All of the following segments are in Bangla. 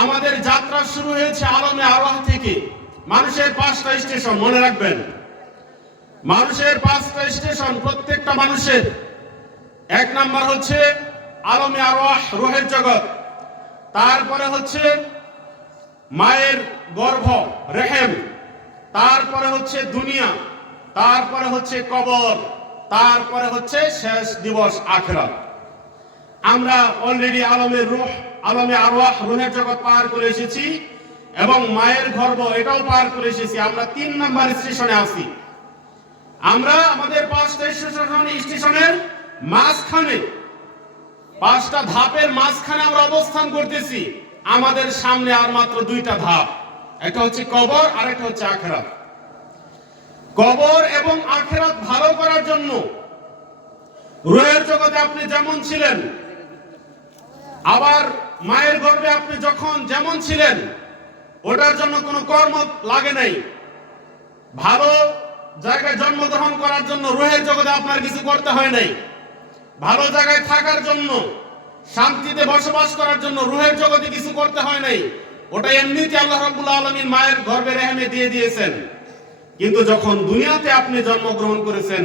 আমাদের যাত্রা শুরু হয়েছে আলমে আরওয়াহ থেকে। মানুষের 5টা স্টেশন মনে রাখবেন, মানুষের 5টা স্টেশন, প্রত্যেকটা মানুষের। 1 নাম্বার হচ্ছে আলমে আরওয়াহ, রূহের জগৎ। তারপরে হচ্ছে মায়ের গর্ভ, রেহেম। তারপরে হচ্ছে দুনিয়া, তারপরে হচ্ছে কবর, তারপরে হচ্ছে শেষ দিবস আখিরাত। আমরা অলরেডি আলমের রূহ, আলমে আরওয়াহ, রূহের জগৎ পার করে এসেছি এবং মায়ের গর্ভ এটাও পার করে এসেছি। আমরা 3 নাম্বার স্টেশনে আছি। আমরা আমাদের 5টা স্টেশনের মাঝখানে, 5টা ধাপের মাঝখানে আমরা অবস্থান করতেছি। আমাদের সামনে আর মাত্র 2টা ধাপ, একটা হচ্ছে কবর আর একটা হচ্ছে আখিরাত। কবর এবং আখিরাত ভালো করার জন্য রূহের জগতে আপনি যেমন ছিলেন, আবার মায়ের গর্ভে আপনি যখন যেমন ছিলেন, ওটার জন্য কোনো কর্ম লাগে নাই। ভালো জায়গায় জন্মগ্রহণ করার জন্য রূহের জগতে আপনার কিছু করতে হয় নাই। ভালো জায়গায় থাকার জন্য, শান্তিতে বসবাস করার জন্য রূহের জগতে কিছু করতে হয় নাই। ওটা এমনিতে আল্লাহ রাব্বুল আলামিন মায়ের গর্ভে রেহেমে দিয়ে দিয়েছেন। কিন্তু যখন দুনিয়াতে আপনি জন্মগ্রহণ করেছেন,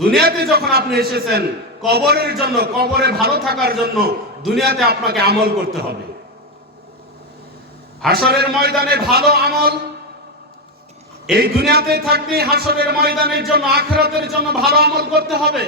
দুনিয়াতে যখন আপনি এসেছেন কবরের জন্য, কবরে ভালো থাকার জন্য দুনিয়াতে আপনাকে আমল করতে হবে। হাসরের ময়দানে ভালো আমল, এই দুনিয়াতে থাকতে হাসরের ময়দানের জন্য, আখিরাতের জন্য ভালো আমল করতে হবে।